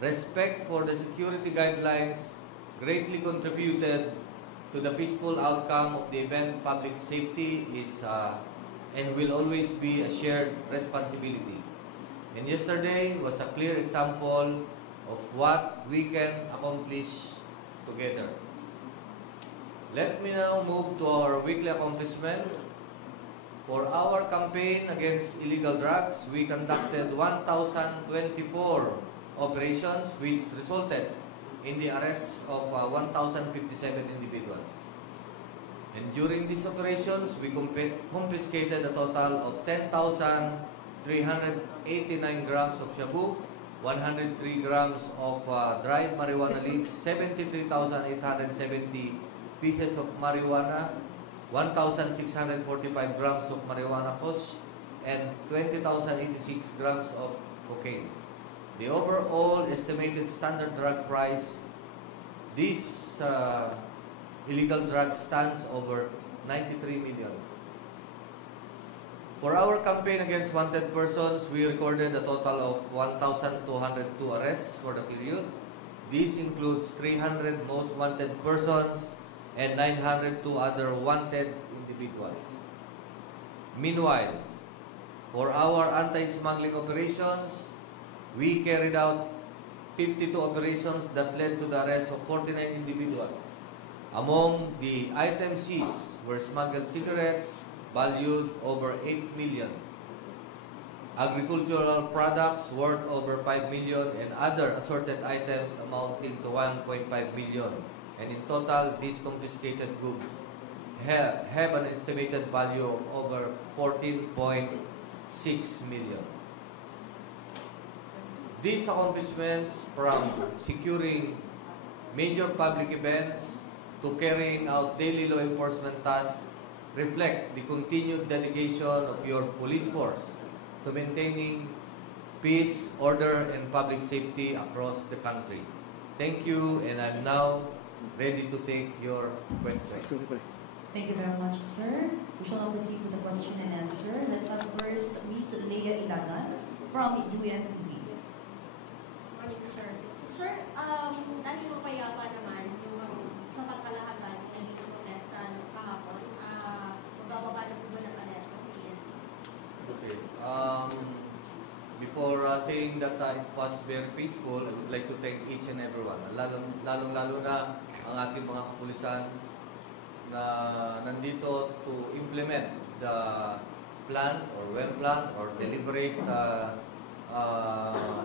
respect for the security guidelines greatly contributed to the peaceful outcome of the event. Public safety is and will always be a shared responsibility. And yesterday was a clear example of what we can accomplish together. Let me now move to our weekly accomplishment. For our campaign against illegal drugs, we conducted 1,024 operations, which resulted in the arrest of 1,057 individuals. And during these operations, we confiscated a total of 10,389 grams of shabu, 103 grams of dried marijuana leaves, 73,870 pieces of marijuana, 1,645 grams of marijuana kush, and 20,086 grams of cocaine. The overall estimated standard drug price, this illegal drug stands over 93 million. For our campaign against wanted persons, we recorded a total of 1,202 arrests for the period. This includes 300 most wanted persons and 902 other wanted individuals. Meanwhile, for our anti-smuggling operations, we carried out 52 operations that led to the arrest of 49 individuals. Among the items seized were smuggled cigarettes valued over 8 million, agricultural products worth over 5 million, and other assorted items amounting to 1.5 million. And in total, these confiscated goods have an estimated value of over 14.6 million. These accomplishments, from securing major public events to carrying out daily law enforcement tasks, reflect the continued dedication of your police force to maintaining peace, order, and public safety across the country. Thank you, and I'm now ready to take your questions. Thank you very much, sir. We shall now proceed to the question and answer. Let's have first Ms. Leia Ilagan from UNTV. Morning, sir. Sir, dahil mapayapa naman yung sa pagkalahatan na dito protesta kahapon, magbababa na po ba ng alerta? Okay. Before saying that it was very peaceful, I would like to thank each and everyone. Lalong-lalo na ang ating mga kapulisan na nandito to implement the plan or well-planned or deliberate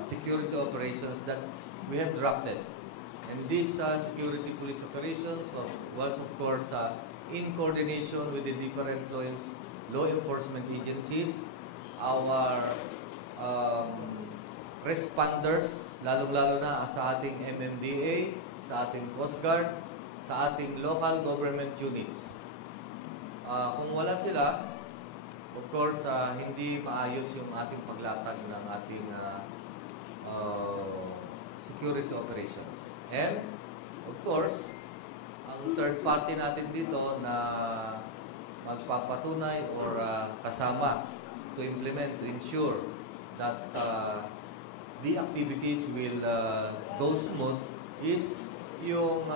security operations that we have drafted. And these security police operations was of course in coordination with the different law enforcement agencies, our responders, lalong-lalo na sa ating MMDA, sa ating Coast Guard, sa ating local government units. Kung wala sila, of course, hindi maayos yung ating paglatag ng ating security operations. And, of course, ang third party natin dito na magpapatunay or kasama to implement, to ensure that the activities will go smooth is yung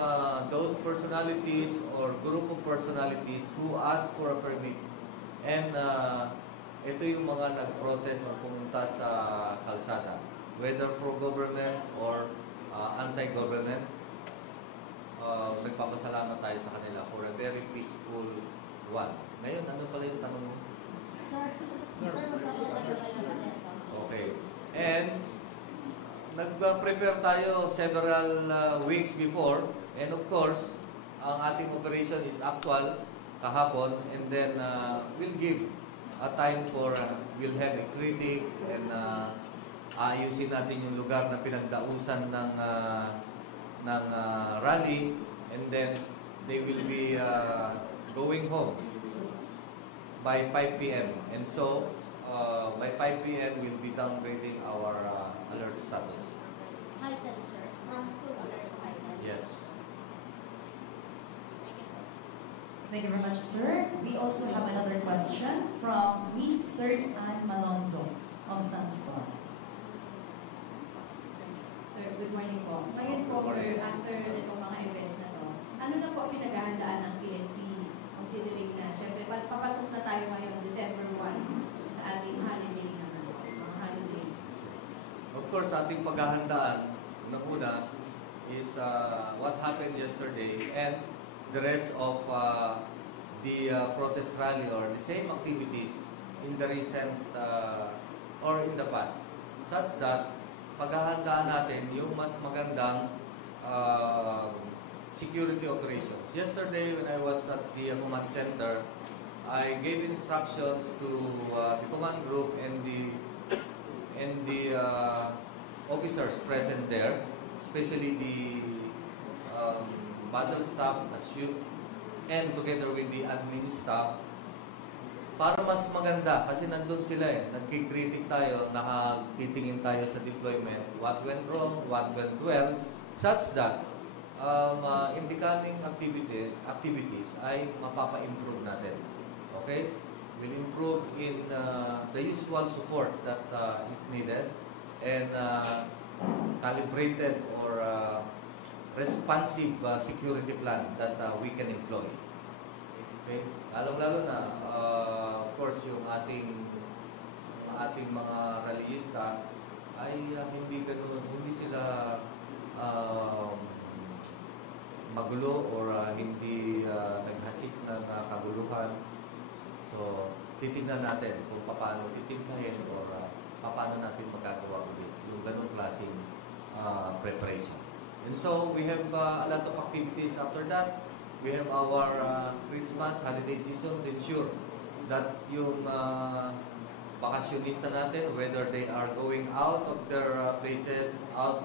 those personalities or group of personalities who ask for a permit. And ito yung mga nag-protest o pumunta sa kalsada, whether pro-government or anti-government. Nagpapasalamat tayo sa kanila for a very peaceful one. Ngayon, ano pala yung tanong mo? Sir, Okay. And nag-prepare tayo several weeks before, and of course, ang ating operation is actual kahapon, and then we'll give a time for we'll have a critic and ayusin natin yung lugar na pinagdausan ng rally, and then they will be going home by 5 p.m. And so by 5 p.m. we'll be downgrading our alert status. heightened, sir. From full alert to heightened. Yes. Thank you, sir. Thank you very much, sir. We also have another question from Miss Third Ann Malonzo of Sunstorm. Sir, good po. Ngayon po, sir, after itong mga event na to, ano na po ang pinaghahandaan ng PNP? Considering na, syempre, papasok na tayo ngayon, December 1, sa ating holiday naman, mga holiday. Of course, ating paghahandaan, unang-una, is what happened yesterday and the rest of the protest rally or the same activities in the recent or in the past, such that paghahandaan natin yung mas magandang security operations. Yesterday, when I was at the command center, I gave instructions to the command group and the officers present there, especially the battle staff and together with the admin staff, para mas maganda, kasi nandun sila nagkikritik tayo, nakakitingin tayo sa deployment, what went wrong, what went well, such that in the coming activities ay mapapa-improve natin. Okay? We'll improve in the usual support that is needed and calibrated or responsive security plan that we can employ. Okay? Lalong-lalo na, of course, yung ating mga rallyista ay hindi sila magulo or hindi naghasik ng kaguluhan. So, titignan natin kung paano titignahin or paano natin magagawa ulit yung ganong klaseng preparation. And so, we have a lot of activities after that. We have our Christmas holiday season to ensure that yung bakasyonista natin, whether they are going out of their places, out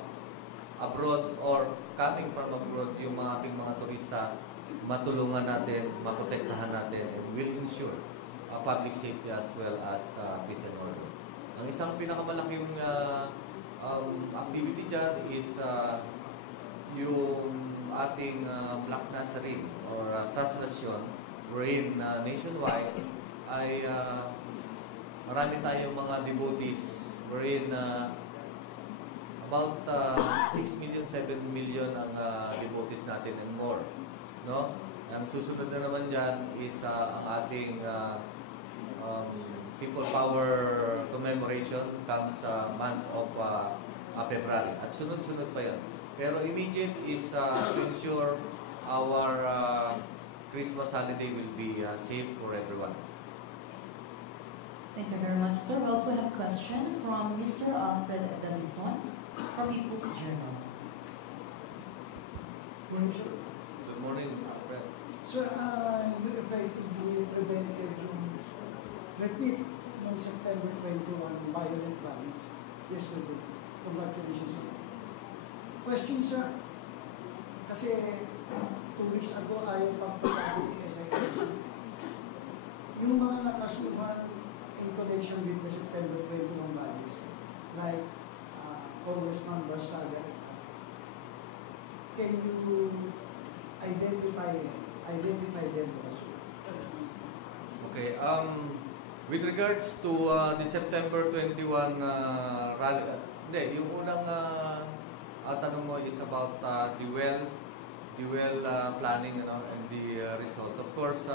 abroad or coming from abroad, yung ating mga turista, matulungan natin, maprotektahan natin, and will ensure public safety as well as peace and order. Ang isang pinakamalaking activity dyan is yung ating Black Nazarene or translasyon, wherein nationwide ay marami tayong mga devotees, wherein about 6 million, 7 million ang devotees natin and more. No? Ang susunod na naman dyan is ang ating People Power commemoration comes month of February. At sunod-sunod pa yan. Pero immediate is to ensure our Christmas holiday will be safe for everyone. Thank you very much, sir. We also have a question from Mr. Alfred Davison from People's Journal. Morning, sir. Good morning, Alfred. Sir, you effectively prevented yung repeat ng September 21 violent rallies yesterday. Congratulations, sir. Question, sir. Kasi 2 weeks ago ayaw pagpasabi ni SIG. Yung mga nakasuhan in connection with the September 21 rallies, like Congressman Barsaga, can you identify them also? Okay. With regards to the September 21 rally, yung unang tanong mo is about the well planning and the result. Of course,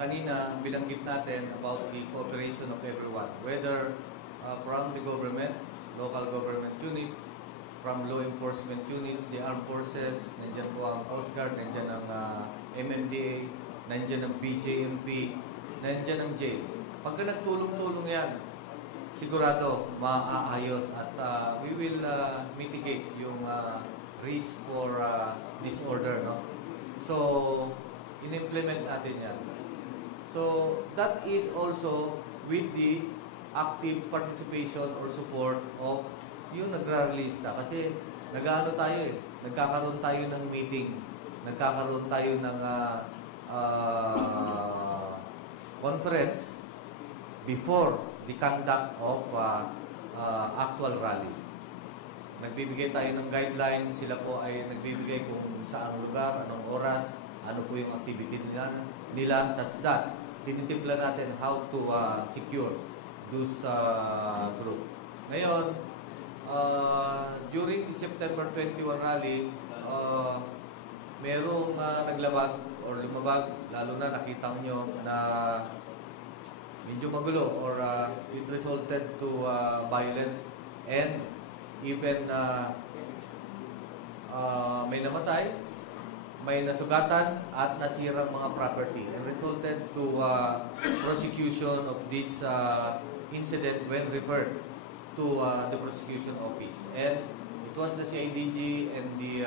kanina binanggit natin about the cooperation of everyone, whether from the government, local government unit, from law enforcement units, the armed forces, nandiyan po ang Coast Guard, nandiyan ang MMDA, nandiyan ang BJMP, nandiyan ang jail. Pagka nagtulong-tulong yan, sigurado maaayos at we will mitigate yung risk for disorder, no? So, in-implement natin yan. So, that is also with the active participation or support of yung nagraralista. Kasi nag-ano tayo nagkakaroon tayo ng meeting, nagkakaroon tayo ng conference before the conduct of actual rally. Nagbibigay tayo ng guidelines, sila po ay nagbibigay kung saang lugar, anong oras, ano po yung activity nila such that tinitimpla natin how to secure those group. Ngayon, during the September 21 rally, merong naglabag or lumabag, lalo na nakita nyo na medyo magulo or it resulted to violence and even may namatay, may nasugatan at nasirang mga property and resulted to prosecution of this incident when referred to the prosecution office. And it was the CIDG and the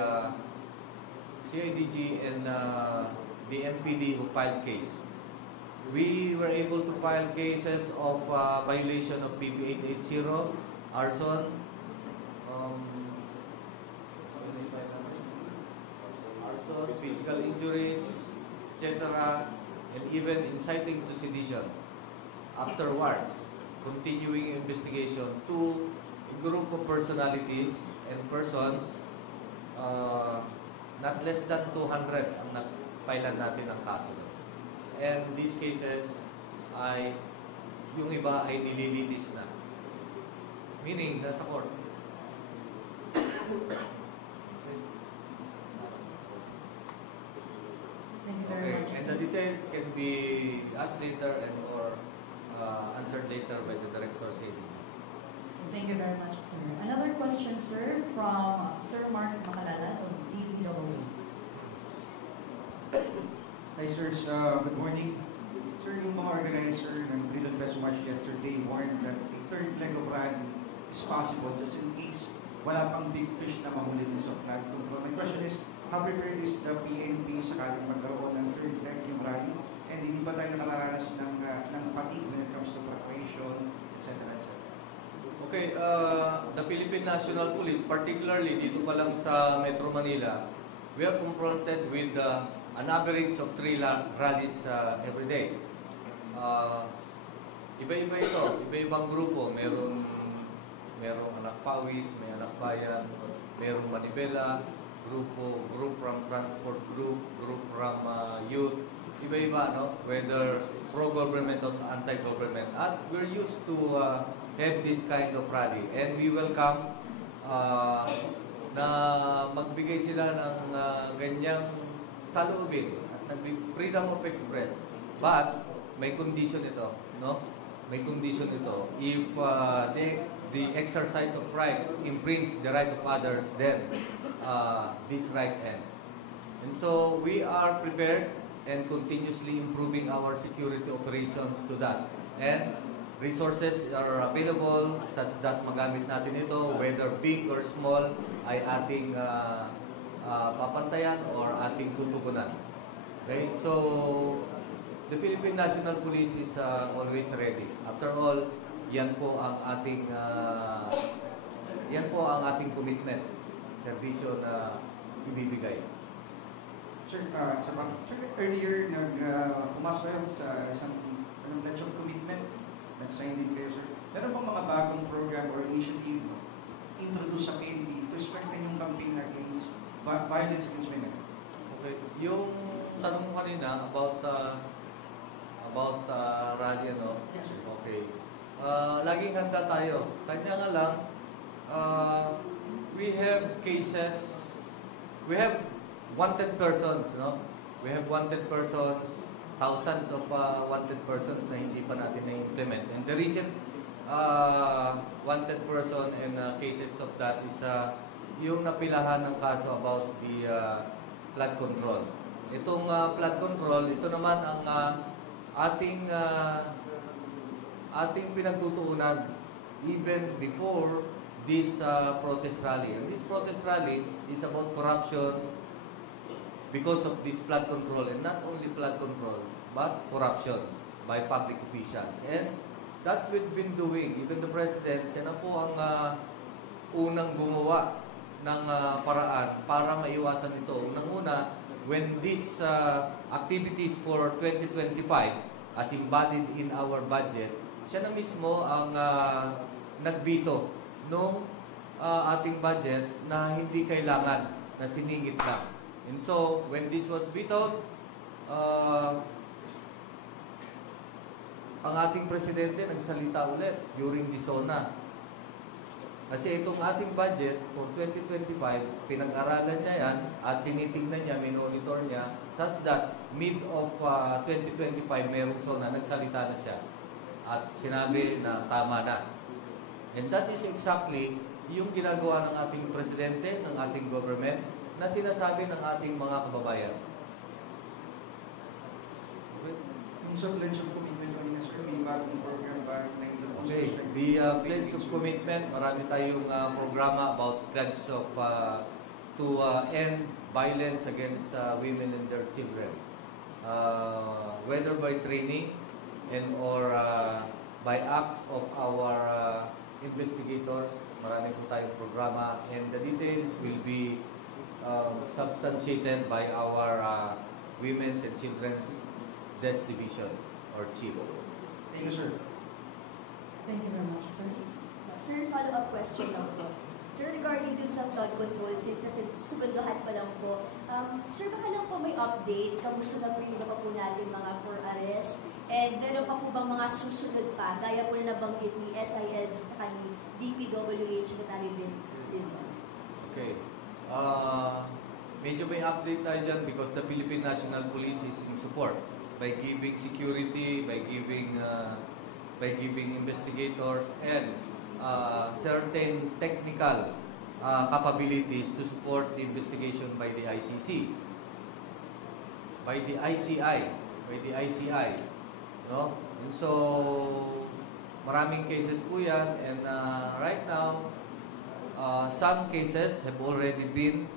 the MPD who filed case. We were able to file cases of violation of PP 880, arson, physical injuries, etc., and even inciting to sedition. Afterwards, continuing investigation to a group of personalities and persons, not less than 200 ang napailan natin ng kaso. And these cases ay, yung iba ay nililitis na. Meaning, nasa court. Thank you very much, And sir. the details can be asked later and or answered later by the director savings. Thank you very much, sir. Another question, sir, from Sir Mark Makalalan of DZOA. Hi, sirs. Good morning. Sir, yung mga organizer ng Freedom Fest March yesterday warned that a third leg of rally is possible just in case wala pang big fish na mahuli din sa flood control. My question is, how prepared is the PNP sakaling magkaroon ng third leg yung rally? And hindi ba tayo nakalaranas ng fatigue when it comes to preparation, etc. etc.? Okay, the Philippine National Police, particularly dito pa lang sa Metro Manila, we are confronted with an average of 3 rallies every day. Iba-iba ito, iba-ibang grupo. Merong anak pawis, may anak bayan, merong manibela, group from transport group from youth. Iba-iba, no? Whether pro-government or anti-government. At we're used to have this kind of rally. And we welcome na magbigay sila ng ganyang saloobin at freedom of express. But may condition ito, no? May condition ito. If the exercise of right infringes the right of others, then this right ends. And so we are prepared and continuously improving our security operations to that. And resources are available such that magamit natin ito, whether big or small, ay ating papantayan or ating tutugunan. Okay? So, the Philippine National Police is always ready. After all, yan po ang ating commitment, serbisyo na ibibigay. Sir, earlier, pumasok kayo sa isang pledge of commitment, nag-sign din kayo, sir. Meron bang mga bagong program or initiative introduce sa PNP to strengthen yung campaign against violence against women? Okay. Yung tanong mo kanina about rally, no? Yes, sir. Okay. Laging handa tayo. Kanya nga lang, we have cases, we have wanted persons, no? We have wanted persons, thousands of wanted persons na hindi pa natin na-implement. And the recent wanted person and cases of that is yung napilahan ng kaso about the flood control. Itong flood control, ito naman ang ating pinagtutuunan even before this protest rally. And this protest rally is about corruption because of this flood control, and not only flood control, but corruption by public officials. And that's what we've been doing. Even the President, siya na po ang unang gumawa ng paraan para maiwasan ito. Unang-una, when these activities for 2025 as embodied in our budget, siya na mismo ang nagbito nung ating budget na hindi kailangan, na siningit lang. And so, when this was vetoed, ang ating presidente nagsalita ulit during the SONA. Kasi itong ating budget for 2025, pinag-aralan niya yan at tinitingnan niya, minonitor niya, such that mid of 2025, merong na nagsalita na siya at sinabi na tama na. And that is exactly yung ginagawa ng ating presidente, ng ating government, na sinasabi ng ating mga kababayan. Yung sa pledge of commitment kanina, sir, may bagong program ba na introduce? Okay, the pledge of commitment, marami tayong programa about pledge of to end violence against women and their children. Whether by training and or by acts of our investigators, marami po tayong programa, and the details will be substantiated by our Women's and Children's Desk Division or Chief. Thank you, sir. Thank you very much, sir. Sir, follow-up question lang po. Sir, regarding dun sa flood control, since susunduhan pa lang po, sir, baka lang po may update, kamusta na po yung iba po natin mga for arrest, and meron pa po bang mga susunod pa, gaya po na nabanggit ni SILG sa ni DPWH Secretary Dizon? Okay. Medyo may update tayo dyan because the Philippine National Police is in support by giving security, by giving investigators and certain technical capabilities to support the investigation by the ICC, by the ICI, no? And so maraming cases po yan, and right now some cases have already been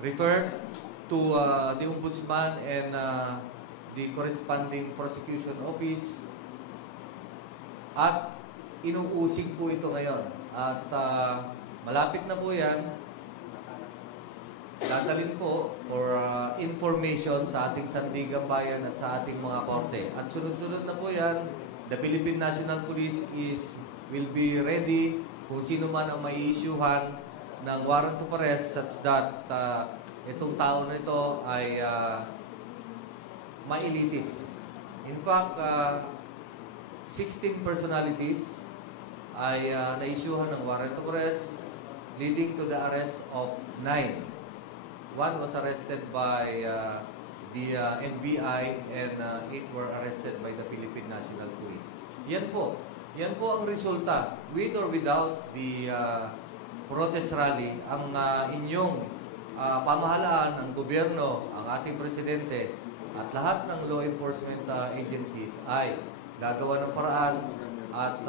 referred to the Ombudsman and the corresponding prosecution office, at inuusig po ito ngayon. At malapit na po yan, dadalhin po for information sa ating sandigang bayan at sa ating mga korte. At sunod-sunod na po yan, the Philippine National Police will be ready kung sino man ang mai-issuehan ng warrant of arrest such that itong tao na ito ay mailitis. In fact, 16 personalities ay na-issuehan ng warrant of arrest, leading to the arrest of 9. One was arrested by the NBI and 8 were arrested by the Philippine National Police. Yan po ang resulta, with or without the protest rally. Ang inyong pamahalaan, ang gobyerno, ang ating presidente, at lahat ng law enforcement agencies ay gagawa ng paraan at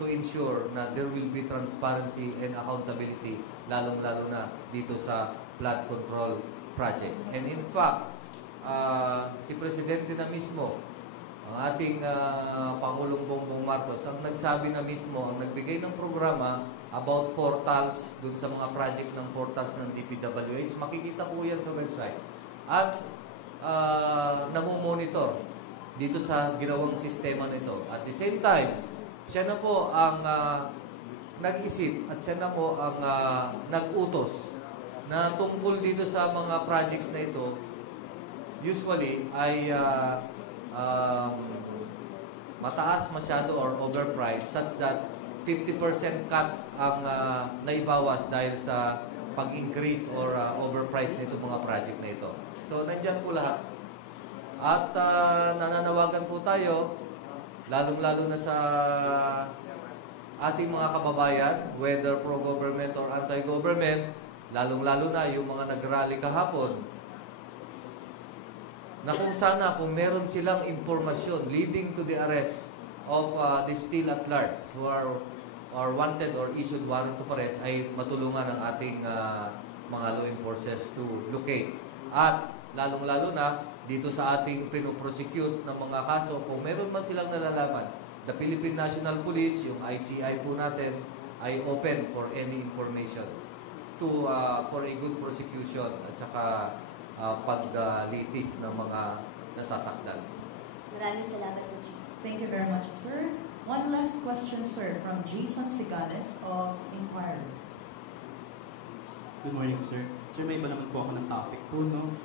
to ensure na there will be transparency and accountability, lalong-lalo na dito sa flood control project. And in fact, si Presidente na mismo, ang ating Pangulong Bongbong Marcos, ang nagsabi na mismo, ang nagbigay ng programa about portals, dun sa mga project ng portals ng DPWH. Makikita po yan sa website. At namumonitor dito sa ginawang sistema nito. At the same time, siya na po ang nag-isip at siya na po ang nag-utos na tungkol dito sa mga projects na ito, usually ay mataas masyado or overpriced such that 50% cut ang naibawas dahil sa pag-increase or overpriced nito mga project na ito. So, nandyan po lahat. At nananawagan po tayo, lalong-lalo na sa ating mga kababayan, whether pro-government or anti-government, lalong-lalo na yung mga nag-rally kahapon, na kung sana, kung meron silang impormasyon leading to the arrest of the still at large who are wanted or issued warrant of arrest, ay matulungan ng ating mga law enforcers to locate. At lalong-lalo na dito sa ating pinoprosecute ng mga kaso, kung meron man silang nalalaman, the Philippine National Police, yung ICI po natin, ay open for any information to for a good prosecution at saka paglitis ng mga nasasaktan. Maraming salamat po, Chief. Thank you very much, sir. One last question, sir, from Jason Sigales of Inquiry. Good morning, sir. Sir, may iba naman po ako ng topic po, no?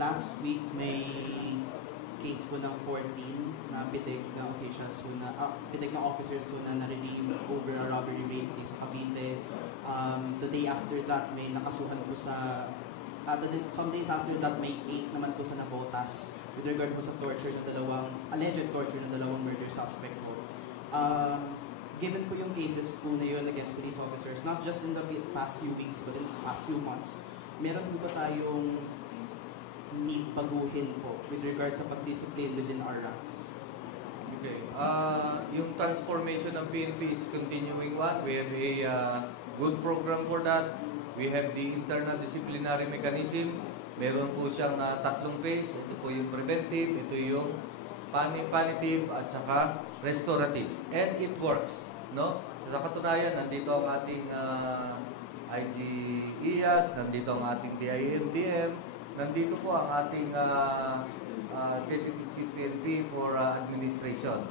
Last week, may case po ng 14 na pitik ng officials who pitik ng officers who na-relieve over a robbery raid case sa Cavite. The day after that, may nakasuhan po sa some days after that, may 8 naman po sa Navotas with regard po sa alleged torture ng dalawang murder suspect po. Given po yung cases po na yun against police officers, not just in the past few weeks, but in the past few months, meron po ba tayong need baguhin po with regard sa pag-discipline within our ranks? Okay. Yung transformation ng PNP is continuing one. We have a good program for that. We have the internal disciplinary mechanism. Meron po siyang 3 phase. Ito po yung preventive, ito yung punitive, at saka restorative. And it works. No? Sa katunayan, nandito ang ating IG IAS, nandito ang ating DIMDM, nandito po ang ating Deputy Chief PNP for Administration.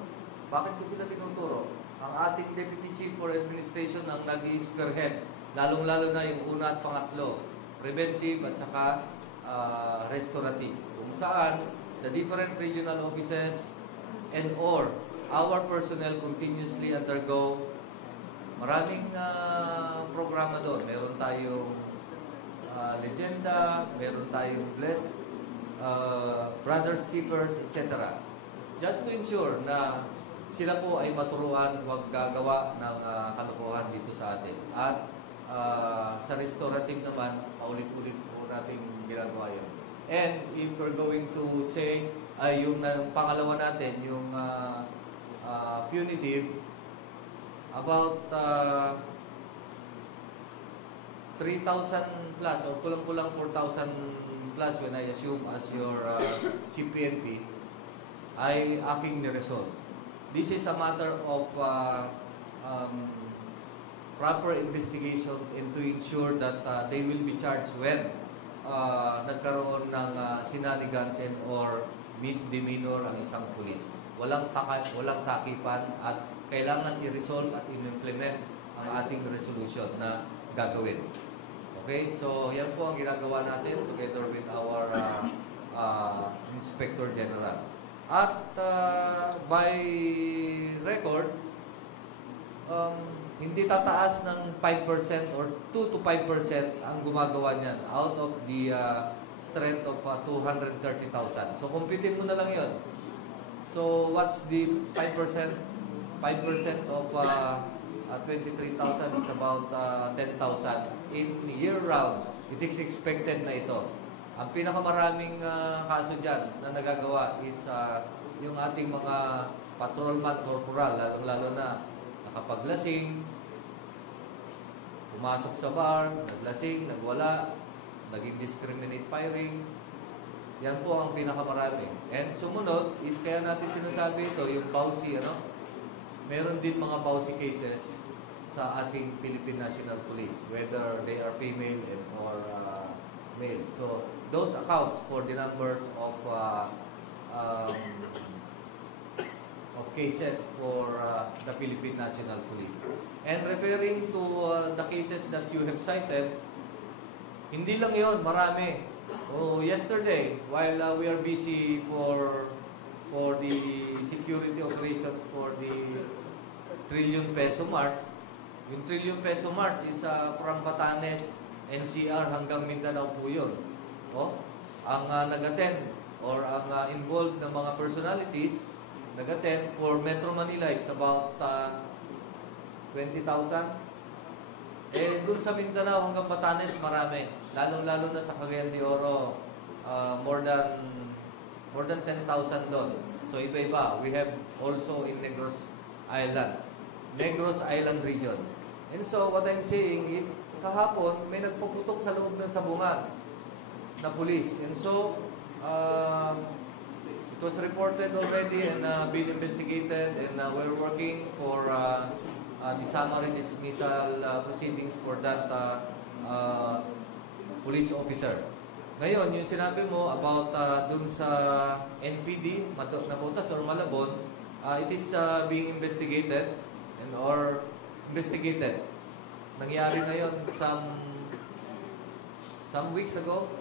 Bakit ko sila tinuturo? Ang ating Deputy Chief for Administration ang nag-i-spearhead, lalong-lalo na yung una at pangatlo, preventive at saka restorative. Kung saan, the different regional offices and or our personnel continuously undergo maraming programa doon. Meron tayong Legenda, meron tayong Blessed, Brothers Keepers, etc. Just to ensure na sila po ay maturuan, huwag gagawa ng kalokohan dito sa atin. At sa restorative naman, paulit-ulit po natin ginagawa yun. And if we're going to say, yung pangalawa natin, yung punitive, about 3,000 plus or kulang-kulang 4,000 plus when I assume as your Chief PNP ay aking niresolve. This is a matter of proper investigation and to ensure that they will be charged when nagkaroon ng shenanigans and or misdemeanor ang isang pulis. Walang takipan at kailangan i-resolve at i-implement ang ating resolution na gagawin. Okay? So, yan po ang ginagawa natin together with our Inspector General. At by record, hindi tataas ng 5% or 2 to 5% ang gumagawa niyan out of the strength of 230,000. So, kumpitin mo na lang yon. So, what's the 5%? 5% of 23,000 is about 10,000. In year-round, it is expected na ito. Ang pinakamaraming kaso dyan na nagagawa is yung ating mga patrolman corporal, lalong-lalo na nakapaglasing, pumasok sa bar, naglasing, nagwala, naging discriminate firing. Yan po ang pinakamarami. And sumunod is kaya natin sinasabi ito, yung BAUSI, meron din mga BAUSI cases sa ating Philippine National Police, whether they are female or male. So, those accounts for the numbers of cases for the Philippine National Police. And referring to the cases that you have cited, hindi lang yon, marami. Yesterday, while we are busy for the security operations for the Trillion Peso March, yung Trillion Peso March is from Batanes, NCR hanggang Mindanao po yun. Ang nag-attend or ang involved na mga personalities nag-attend for Metro Manila is about 20,000. Dun sa Mindanao hanggang Batanes marami. Lalong-lalo na sa Cagayan de Oro, more than 10,000 doon. So iba-iba. We have also in Negros Island region. And so what I'm saying is, kahapon may nagpuputok sa loob ng sabungan na police. And so it was reported already and been investigated, and we're working for the summary dismissal proceedings for that police officer. Ngayon, yung sinabi mo about dun sa NPD, Navotas or Malabon, it is being investigated or investigated. Nangyari na yun some weeks ago.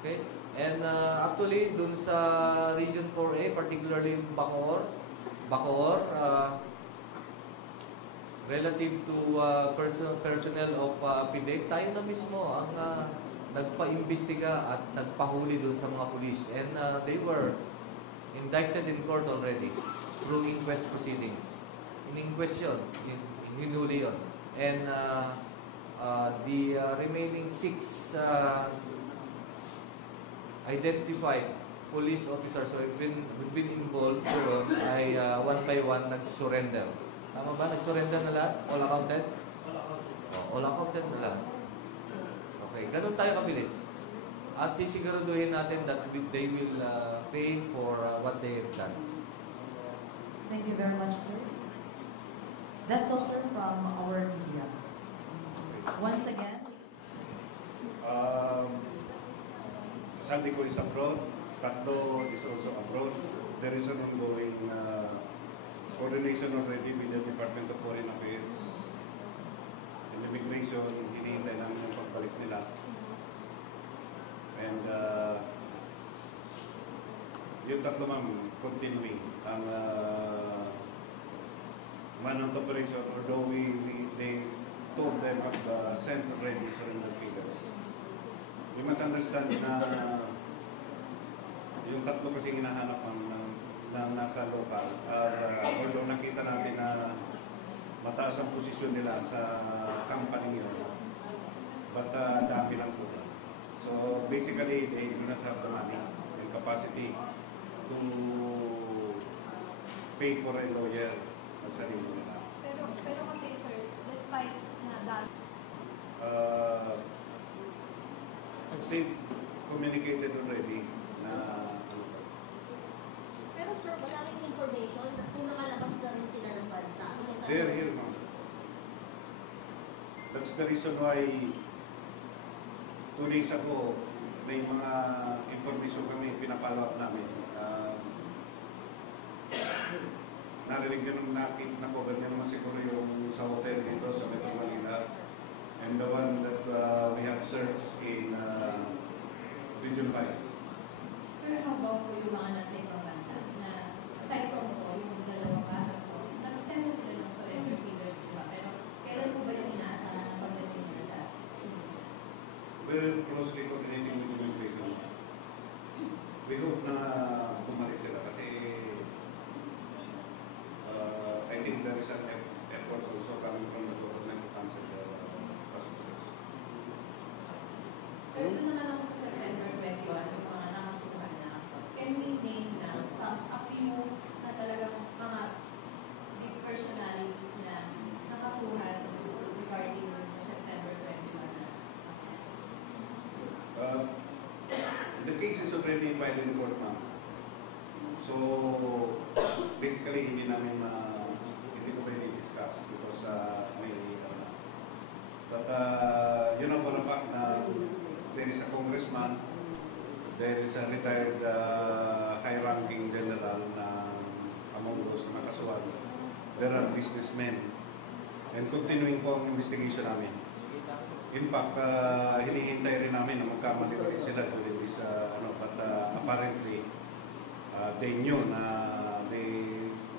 Okay? And actually, dun sa Region 4A, particularly Bacoor, relative to personnel of PDEC, tayo na mismo ang nagpa-imbestiga at nagpahuli dun sa mga pulis. And they were indicted in court already through inquest proceedings. In-inquest yun, hinuli yun. And the remaining 6 identified police officers who have been involved doon ay one by one nag-surrender. Tama ba? Nag-surrender na lahat? All accounted? All accounted na lahat. Okay, ganun tayo kabilis. At sisiguraduhin natin that they will pay for what they have done. Thank you very much, sir. That's all, sir, from our media. Once again, Sandy ko is abroad, Tatlo is also abroad. There is an ongoing coordination already with the Department of Foreign Affairs and Immigration. Hinihintay namin yung pagbalik nila. And yung tatlo ma'am, continuing ang manhunt operation, although they told them of the sent already surrender figures. You must understand na yung tatlo kasi hinahanap na nasa local. Although nakita natin na mataas ang posisyon nila sa company yun, but dami lang po. So basically, they do not have the money and capacity to pay for a lawyer at sarili nila. Pero kasi sir, despite na that, They've communicated already na Pero sir, wala rin information na kung nakalabas na rin sila ng bansa. they're here now. That's the reason why 2 days ago, may mga information kami pinapalawak namin. Narinig nyo na-cover nyo naman siguro yung sa hotel dito sa Metro Manila. And the one that we have searched in Region 5. sir, how about po yung mga nasa ibang bansa na aside from po, yung dalawang bata po, nag-send na sila ng surrender figures, diba? Pero kailan po ba yung inaasahan na pagdating nila sa Pilipinas? We're closely coordinating with immigration. We hope na bumalik sila kasi I think there is an effort also coming from the government to cancel the passengers. Sir, ito naman ako sa September 21, yung mga nakasuhan na, can we name na a few na talagang mga big personalities na nakasuhan regarding sa September 21 na? The case is already filed in court, ma'am. So basically hindi ko pwede discuss because may but you know for a fact na there is a congressman, there is a retired high-ranking general na among those na nakasuhan. There are businessmen and continuing po ang investigation namin. In fact, hinihintay rin namin na magkamali rin sila during this, but apparently, they knew na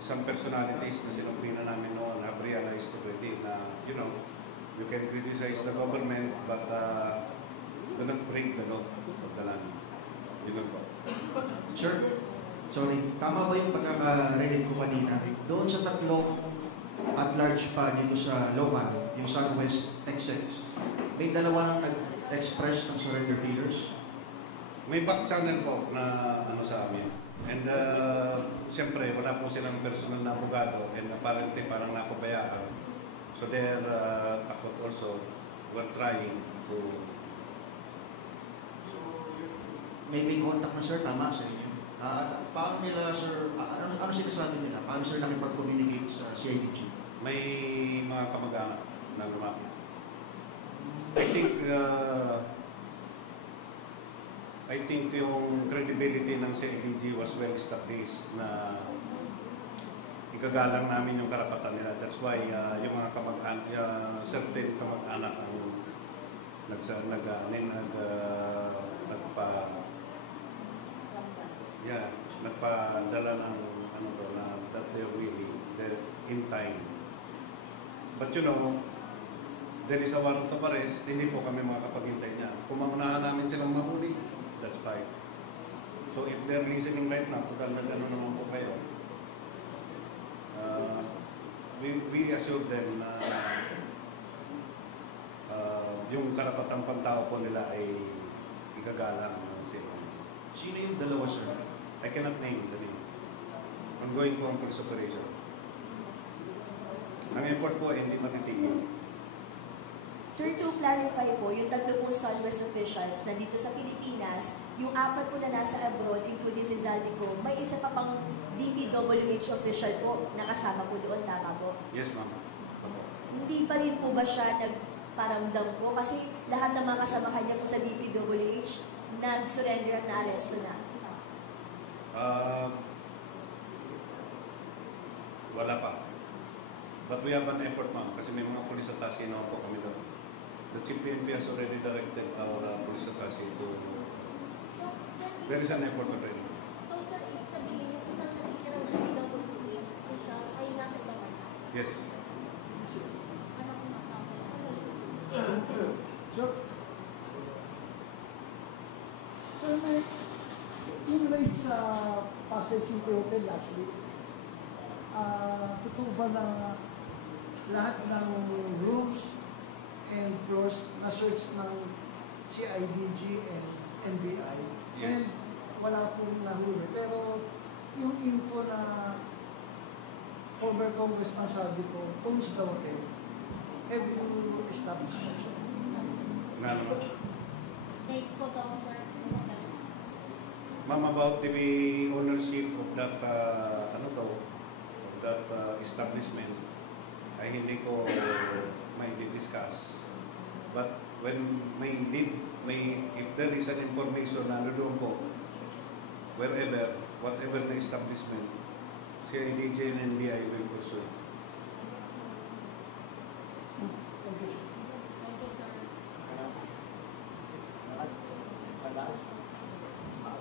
some personalities na sinumpina namin noon have realized already na, you can criticize the government, but do not break the law of the land. Yun po. Sir, sorry, tama ba yung pagkakarinig ko kanina? Doon sa tatlong at large pa dito sa Locan, yung Southwest Texas, may dalawa nang nag-express ng surrender figures. May back channel po na sa amin. And siyempre, wala po silang personal na abogado and apparently parang napabayaan. So they're takot also. We're trying to... May contact na sir, tama sa inyo. Paano nila sir, ano sinasabi nila? Paano sir nakipag-communicate sa CIDG? May mga kamag-anak na lumapit. I think yung credibility ng CIDG was well established na igagalang namin yung karapatan nila. That's why yung mga kamag-anak, certain kamag-anak ang Yeah, nagpadala ng ano to, na that they're willing, that in time. But you know, there is a warrant of arrest, hindi po kami makakapaghintay niya. Kung maunahan namin silang mahuli, that's fine. So if they're listening right now, total na gano'n naman po kayo, we assure them na yung karapatang pantao po nila ay igagalang ng CIDG. Sino yung dalawa, sir? I cannot name the name. Ongoing po ang police operation. Ang effort po ay hindi matitigil. Sir, to clarify po, yung tatlo pong Sunwest officials na dito sa Pilipinas, yung 4 po na nasa abroad, including si Zaldico, may isa pa pang DPWH official po nakasama po doon, tama po? Yes, ma'am. Hindi pa rin po ba siya nagparamdam po? Kasi lahat ng mga kasamahan niya po sa DPWH, nag-surrender at na-aresto na. Wala pa. But we have an effort, ma'am, kasi may mga police attache na po kami doon. The Chief PNP has already directed our police attache to... There is an effort already. So, sir, ibig sabihin yung isang natitirang DPWH official ay nasa bawal. Yes. Ano kung nasama? So, yung raid sa Pasay City Hotel last week, totoo ba na lahat ng rooms and floors na search ng CIDG and NBI? Yes. And wala pong nahuli. Pero yung info na former Congressman Saldico owns the hotel, have you established that? Nga naman. Fake po daw, sir. Ma'am, about the ownership of that, establishment, ay hindi ko may discuss. But when if there is an information na doon po, whatever the establishment, CIDG and NBI will pursue. Thank you. Thank you, sir.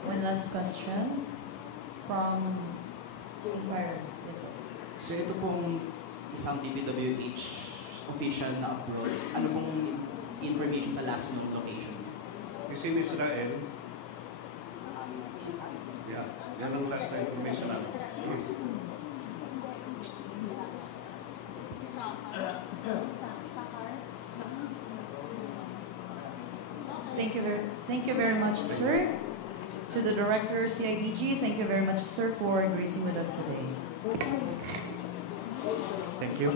One last question from Jay Fire. Yes, sir. So ito pong isang DPWH official na abroad, ano pong information sa last known location? Is in Israel, yeah, yan ang last na information namin. Sakar. Thank you very much, sir. To the director, CIDG, thank you very much, sir, for gracing with us today. Thank you.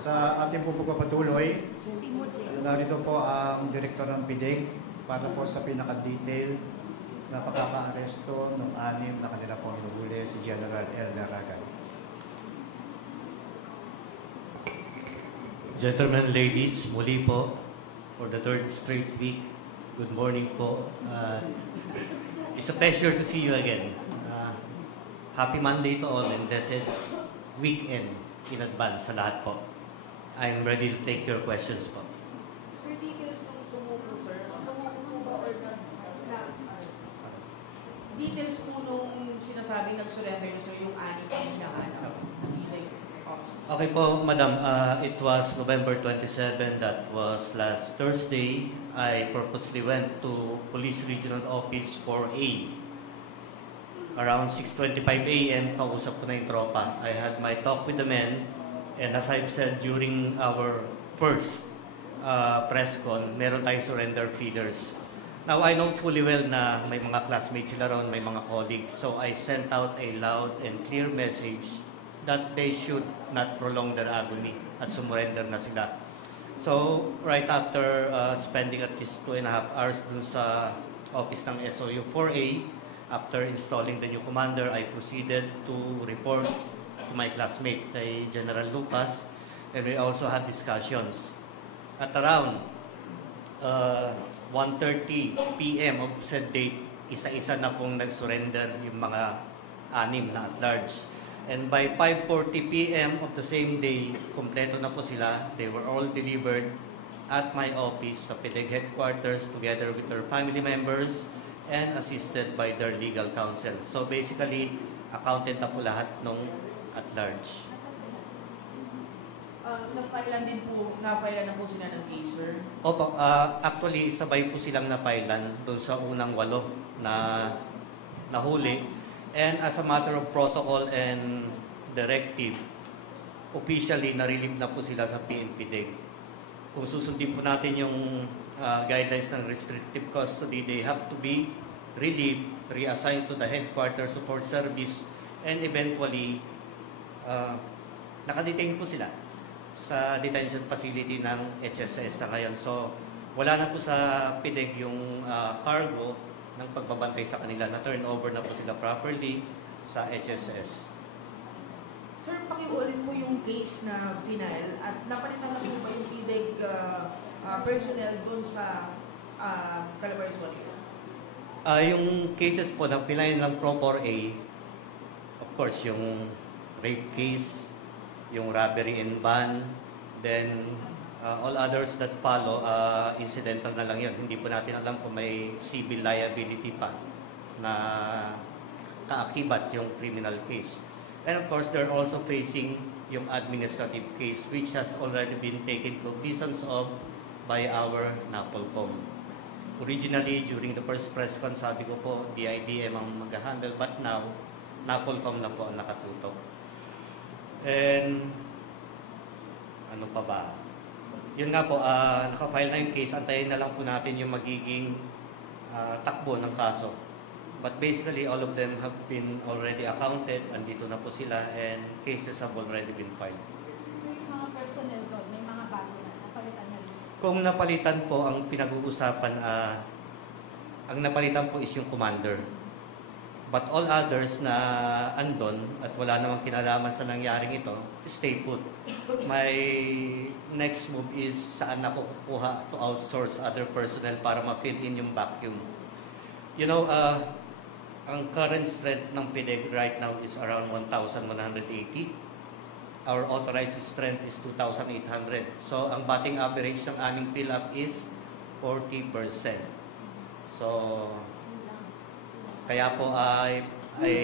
Sa ating po pagpapatuloy, narito po ang direktor ng PIDEG para po sa pinaka-detail na pagkaka-aresto ng 6 na kanila pong hinuhuli si General El Daragan. Gentlemen, ladies, muli po for the 3rd straight week. Good morning po. It's a pleasure to see you again. Happy Monday to all and blessed weekend in advance sa lahat po. I'm ready to take your questions po. Sir, details nung sumuko, sir. Sumuko po ba or details po nung sinasabing nag-surrender na sir yung 6 na hinahanap. Okay po, Madam. It was November 27. That was last Thursday. I purposely went to Police Regional Office 4A. Around 6:25 a.m., kausap ko na yung tropa. I had my talk with the men, and as I've said during our first press con, meron tayong surrender feeders. Now, I know fully well na may mga classmates sila ron, may mga colleagues. So I sent out a loud and clear message that they should not prolong their agony at surrender na sila. So, right after spending at least 2.5 hours dun sa office ng SOU 4A, after installing the new commander, I proceeded to report to my classmate, kay General Lucas, and we also had discussions. At around 1:30 p.m. of said date, isa-isa na pong nag-surrender yung mga 6 na at large. And by 5:40 p.m. of the same day, kompleto na po sila. They were all delivered at my office sa PIDEG headquarters together with their family members and assisted by their legal counsel. So basically, accountant na po lahat nung at large. Na-file na po sila ng case, sir? Opo, actually, sabay po silang napailan doon sa unang 8 na nahuli. And as a matter of protocol and directive, officially, na-relieve na po sila sa PNP DIG. Kung susundin po natin yung guidelines ng restrictive custody, they have to be relieved, reassigned to the headquarters support service, and eventually, nakadetain po sila sa detention facility ng HSS sa ngayon. So, wala na po sa PDEG yung cargo ng pagbabantay sa kanila. Na-turn over na po sila properly sa HSS. Sir, pakiulit po yung case na final at napalitan na po ba yung PDEG personnel doon sa Calabarzon? Yung cases po na pinayin ng Pro 4A, of course, yung rape case, yung robbery and ban, then all others that follow, incidental na lang yun. Hindi po natin alam kung may civil liability pa na kaakibat yung criminal case. And of course, they're also facing yung administrative case which has already been taken cognizance of by our NAPOLCOM. Originally, during the first press con, sabi ko po, DIDM ang mag-handle, but now, NAPOLCOM na po ang nakatutok. And, ano pa ba? Yun nga po, nakafile na yung case, antayin na lang po natin yung magiging takbo ng kaso. But basically, all of them have been already accounted, andito na po sila, and cases have already been filed. May mga personnel doon, may mga bago na, napalitan na rin. Kung napalitan po, ang pinag-uusapan, ang napalitan po is yung commander. But all others na andon at wala namang kinalaman sa nangyaring ito, stay put. My next move is saan na ko kukuha to outsource other personnel para ma-fill in yung vacuum. You know, ang current strength ng PDEG right now is around 1,180. Our authorized strength is 2,800. So, ang batting average ng aming fill-up is 40%. So, kaya po I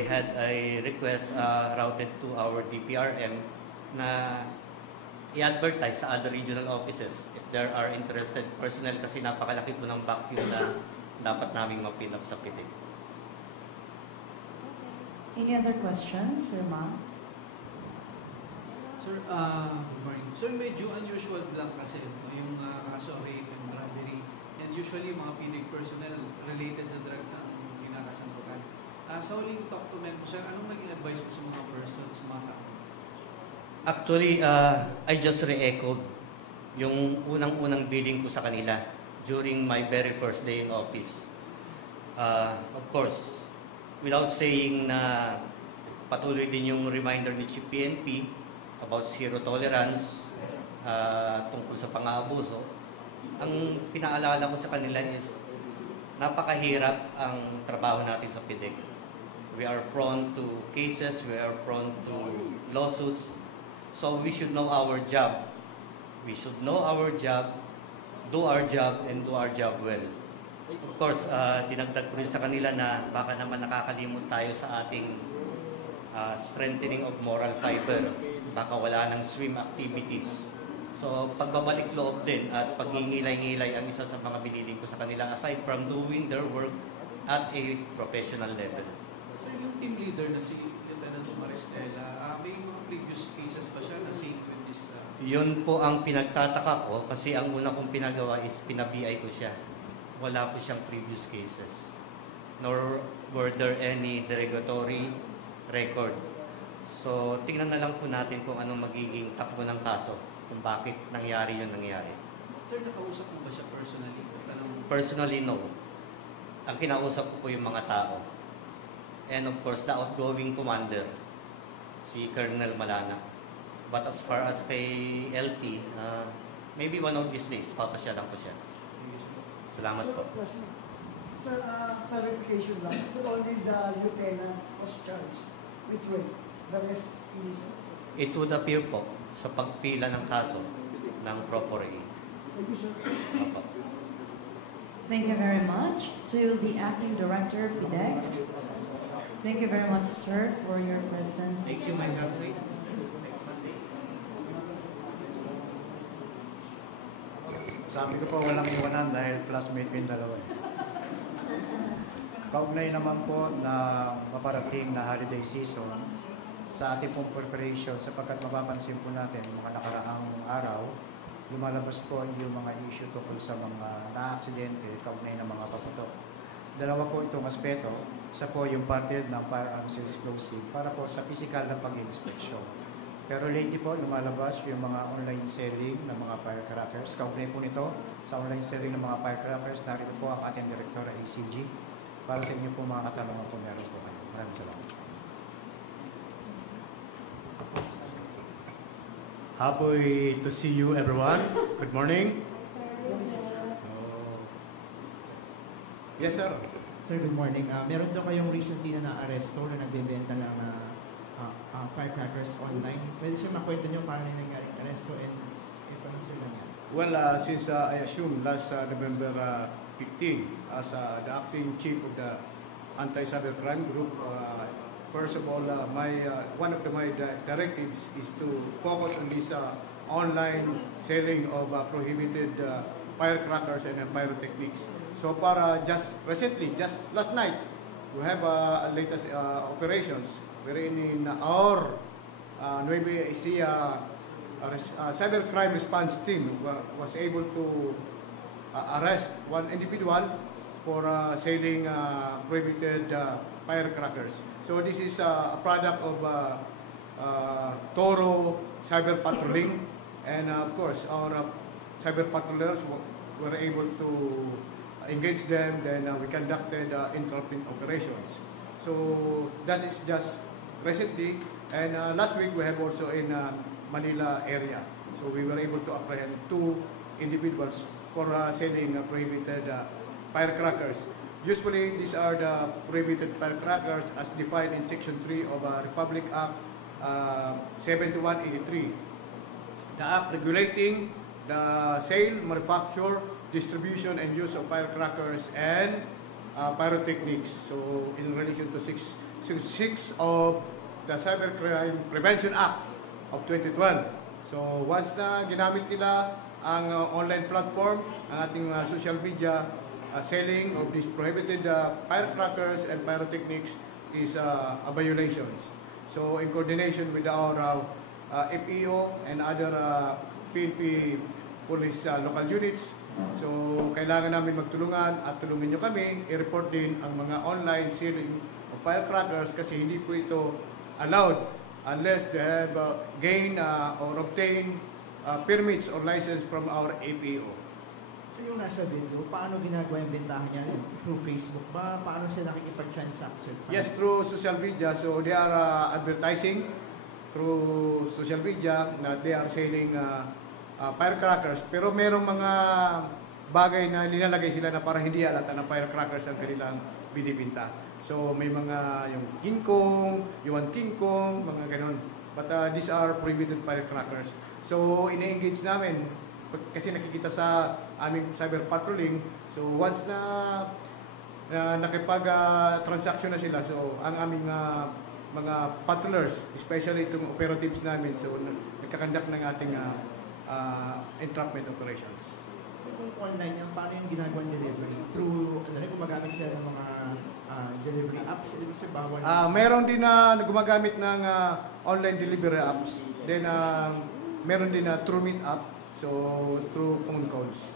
had a request routed to our DPRM na i-advertise sa other regional offices if there are interested personnel kasi napakalaki po ng vacuum na dapat naming ma-fill up sa PDEG. Any other questions, Sir Ma? Sir, good morning. Sir, medyo unusual lang kasi yung kaso rape and robbery. And usually, mga PDEG personnel related sa drugs ang kinakasamputan. Sa huling talk to men po, sir, anong naging advice po sa mga persons, mga tao? Actually, I just re-echoed yung unang-unang billing ko sa kanila during my very first day in office. Of course, without saying na patuloy din yung reminder ni Chief PNP about zero tolerance tungkol sa pang-aabuso, ang pinaalala ko sa kanila is napakahirap ang trabaho natin sa PDEG. We are prone to cases, we are prone to lawsuits, so we should know our job. We should know our job, do our job, and do our job well. Of course, dinagdag ko rin sa kanila na baka naman nakakalimot tayo sa ating strengthening of moral fiber. Baka wala ng swim activities. So, pagbabalik loob din at pagngingilay-ngilay ang isa sa mga biniling ko sa kanila aside from doing their work at a professional level. Sir, yung team leader na si Lieutenant Maristela, may mga previous cases pa siya na same with this? Yun po ang pinagtataka ko kasi ang una kong pinagawa is pinabiay ko siya. Wala po siyang previous cases. Nor were there any derogatory record. So, tingnan na lang po natin kung anong magiging takbo ng kaso, kung bakit nangyari yun nangyari. Sir, nakausap mo ba siya personally? Personally, no. Ang kinausap ko po yung mga tao. And of course, the outgoing commander, si Colonel Malana. But as far as kay LT, maybe one of these days, papasya lang po siya. Salamat po. Sir, clarification lang. Only the lieutenant was charged with rape. The rest, hindi sir? It would appear po sa pagpila ng kaso ng Pro 4A. Thank you, sir. Opo. Thank you very much to the Acting Director, PIDEC. Thank you very much, sir, for your presence. Thank you, my classmate. Sabi ko po walang iwanan dahil classmate ko yung dalawa. Kaugnay naman po na maparating na holiday season sa ating pong preparation sapagkat mapapansin po natin mga nakaraang araw, lumalabas po yung mga issue tungkol sa mga na-aksidente kaugnay ng mga paputok. Dalawa po itong aspeto. Isa po yung partner ng firearms explosive para po sa physical na pag-inspeksyon. Pero lately po, lumalabas yung mga online selling ng mga firecrackers. Kaugnay po nito, sa online selling ng mga firecrackers, narito po ang ating Direktora ACG para sa inyo po mga katanungan po meron po kayo. Maraming salamat. Happy to see you everyone. Good morning. Yes, sir. Sir, good morning. Meron daw kayong recently na na-arresto na nagbebenta ng firecrackers online. Pwede sir makwento nyo paano yung nangyaring aresto and if ano sila niya? Well, since I assume last November 15 as the acting chief of the Anti-Cybercrime Group, first of all, one of my directives is to focus on this online selling of prohibited firecrackers and pyrotechnics. So far, just recently, just last night, we have latest operations wherein in our Nueva Ecija cybercrime response team was able to arrest one individual for selling prohibited firecrackers. So this is a product of Toro cyber patrolling, and of course our cyber patrollers were able to engage them. Then we conducted interrupting operations. So that is just recently, and last week we have also in Manila area. So we were able to apprehend 2 individuals for selling prohibited firecrackers. Usually these are the prohibited firecrackers as defined in Section 3 of Republic Act 7183. The act regulating the sale, manufacture, distribution, and use of firecrackers and pyrotechnics. So in relation to 6 of the Cybercrime Prevention Act of 2012. So once na ginamit nila ang online platform, ang ating social media, selling of these prohibited firecrackers and pyrotechnics is a violation. So in coordination with our FEO and other PNP police local units, so kailangan namin magtulungan at tulungin nyo kami i-report din ang mga online selling of firecrackers kasi hindi po ito allowed unless they have gained or obtained permits or license from our FEO. So yung nasa video, paano ginagawa yung bentahan niya? Through Facebook ba? Paano sila nakikipag-transact, sir? Yes, through social media. So they are advertising through social media na they are selling firecrackers. Pero merong mga bagay na linalagay sila na parang hindi halata na firecrackers ang kanilang binibinta. So may mga yung King Kong, Yuan King Kong, mga ganon. But these are prohibited firecrackers. So ina-engage namin kasi nakikita sa aming cyber patrolling. So once na nakipag-transaction na sila, so ang aming mga patrollers, especially itong operatives namin, so nagkakandak ng ating entrapment operations. So kung online yan, paano yung ginagawang delivery? Through, gumagamit sila ng mga delivery apps? Sir, bawal? Meron din na gumagamit ng online delivery apps. Then meron din na TrueMeet app. So, through phone calls.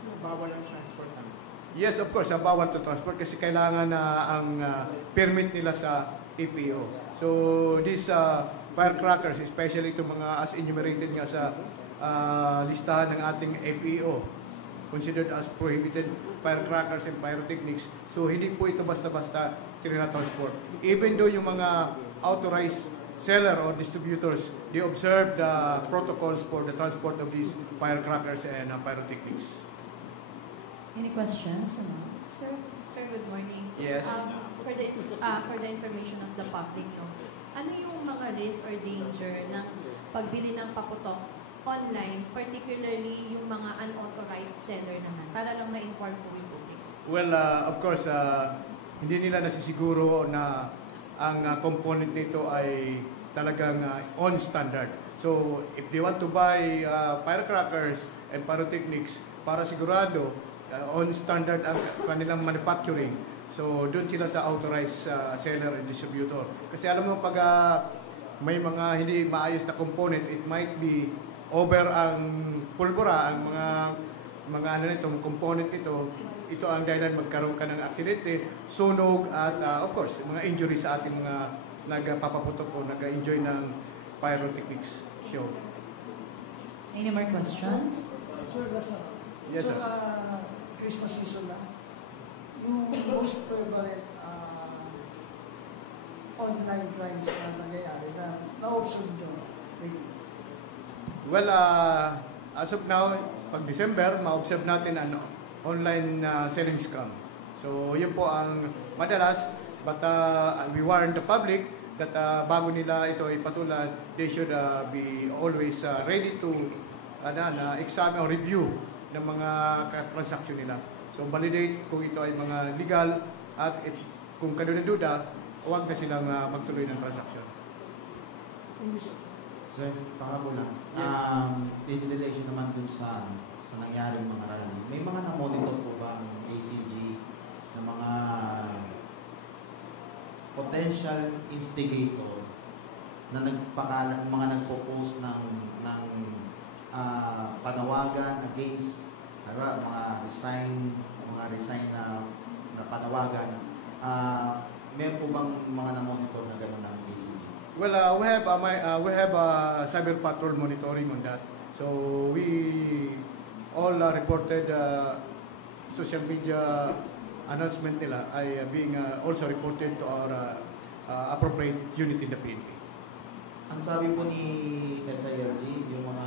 So, bawal ang transport namin? Yes, of course, bawal to transport kasi kailangan ang permit nila sa EPO. So, these firecrackers, especially itong mga as enumerated nga sa listahan ng ating EPO, considered as prohibited firecrackers and pyrotechnics. So, hindi po ito basta-basta tinatransport. Even though yung mga authorized seller or distributors, they observe the protocols for the transport of these firecrackers and pyrotechnics. Any questions? Sir, good morning. Yes. For the information of the public, no, ano yung mga risk or danger ng pagbili ng paputok online, particularly yung mga unauthorized seller naman, para lang ma-inform po yung public? Well, of course, hindi nila nasisiguro na ang component nito ay talagang on standard. So, if they want to buy firecrackers and pyrotechnics, para sigurado on standard ang kanilang manufacturing. So, doon sila sa authorized seller and distributor. Kasi alam mo, pag may mga hindi maayos na component, it might be over ang pulbura, ang mga ano nito, component ito ang dahilan magkaroon ka ng aksidente, sunog, at of course, mga injury sa ating mga nagpapaputok po, nag-enjoy ng pyrotechnics show. Any more questions? Sir, Lasa. Yes, sir. Christmas season na, yung most prevalent online crimes na nangyayari na na-observe nyo lately? Well, as of now, pag December, ma-observe natin online selling scam. So, yun po ang madalas, but we warn the public that bago nila ito ipatulad, they should be always ready to examine or review ng mga transaction nila. So, validate kung ito ay mga legal at kung kayo na duda, huwag na silang magtuloy ng transaction. Sir, pakabo lang. In relation naman dun sa nangyaring mga rally, may mga na-monitor po ba ang ACG na mga potential instigator na mga nagpo-post ng panawagan against mga resign na panawagan? May po bang mga na-monitor na gano'n ng ACG? Well, we have cyber patrol monitoring on that. So we all reported social media announcement nila ay being also reported to our appropriate unit in the PNP. Ang sabi po ni SIRG, yung mga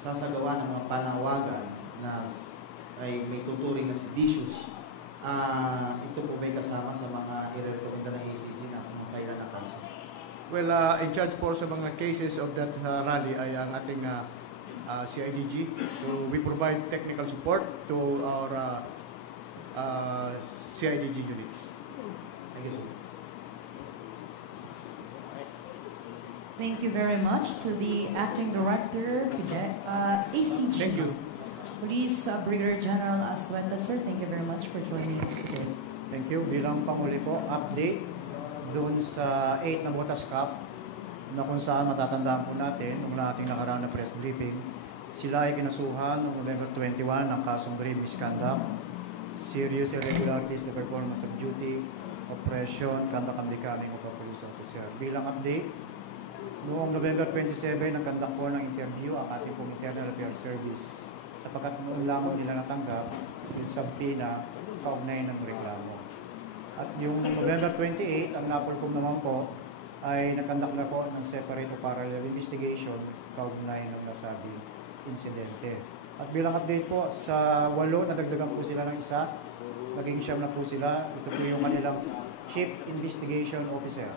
sasagawa ng mga panawagan na ay may tuturing na seditious, ito po may kasama sa mga i-recommenda ng ACG na mga kailan na kaso? Well, in charge po sa mga cases of that rally ay ang ating CIDG. So we provide technical support to our CIDG units. Thank you, sir. Thank you very much to the Acting Director, ACG. Thank you. Police Brigadier General Asuenda, sir, thank you very much for joining us today. Thank you. Bilang Pangulo po, update doon sa 8 na Botas Cup na kung saan matatandaan po natin nung ating nakaraan na press briefing. Sila ay kinasuhan noong November 21 ng kasong grave misconduct, serious irregularities in the performance of duty, oppression, conduct and becoming of a police officer. Bilang update, noong November 27, nagkandak po ng interview ang ating pong Internal Affairs Service sapagkat noon lamang nila natanggap yung subpoena kaugnay ng reklamo. At yung November 28, ang napulkom naman po ay nagkandak na po ng separate o parallel investigation kaugnay ng nasabing insidente. At bilang update po, sa 8, nadagdagan po sila ng isa, naging 9 na po sila. Ito po yung kanilang Chief Investigation Officer.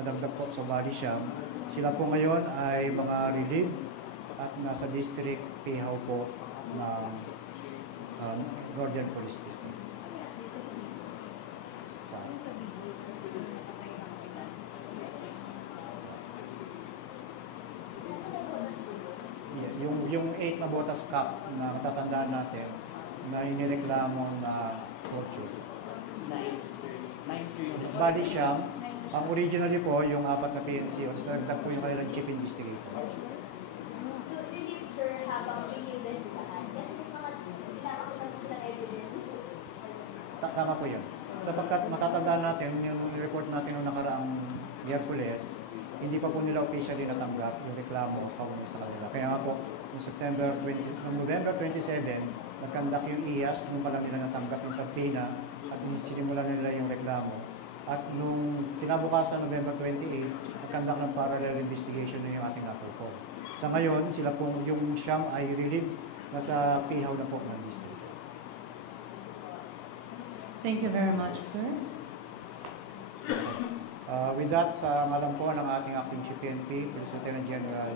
Nadagdag po sa body siyam. Sila po ngayon ay mga relief at nasa district Pihaw po ng Northern Police District. Yung 8 na Botas Cup na matatandaan natin na inireklamo na torture. 9 body siyam. Ang originally po, yung 4 na PNCOs, nagdag po yung kanilang chief investigator. So, relief, sir, habang iniimbestigahan, kasi may mga pinakakutan sila evidence po. Tama po yan. Sapagkat matatandaan natin, yung report natin noong nakaraang Miyerkules, hindi pa po nila officially natanggap yung reklamo kaugnay sa kanila. Kaya nga po, noong November 27, nagkandak yung IAS, nung pala nila natanggap yung subpoena at sinimulan nila yung reklamo. At nung kinabukasan November 28, nagkandak ng parallel investigation na yung ating po. Sa ngayon, sila pong yung siyam ay relief, nasa pihaw na po ng district. Thank you very much, sir. With that, sa ngalan po ng ating acting PNP, Police Lieutenant General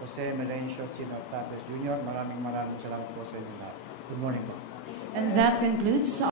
Jose Melencio Sino Tapes Jr., maraming salamat po sa inyo lahat. Good morning po. And that concludes